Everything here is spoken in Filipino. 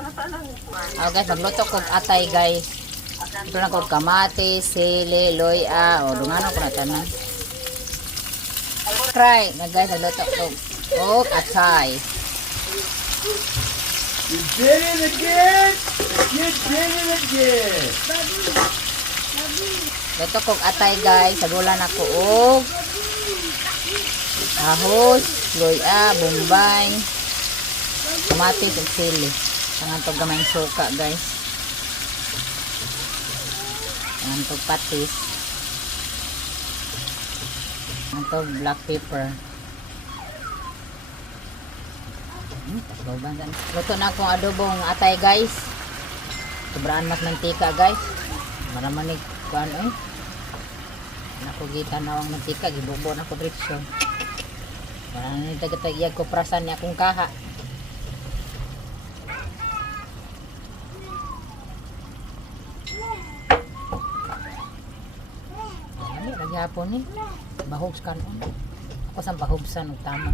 Oh guys, magluto kog atay guys. Ito na kog kamatis, sili, loya, o dungano ko na tanan. Try na guys, nagluto kog atay. You did it again! You did it again! Luto kog atay guys, sagulan ako og ahos, loya, bombay, kamatis ug sili. Tangan to gamay suka guys. Tangan to patis. Tangan to black pepper. Luto na akong adobong atay guys. Sobraan mas mantika guys. Maramanig kuan nakugita na ang mantika, gibubo na ko diretsyo. Para ni tagatagiyag ko prasan ni akong kaha. Ano lagi hapon ni? Bahogs kanon. Ako sa bahogsan og tama.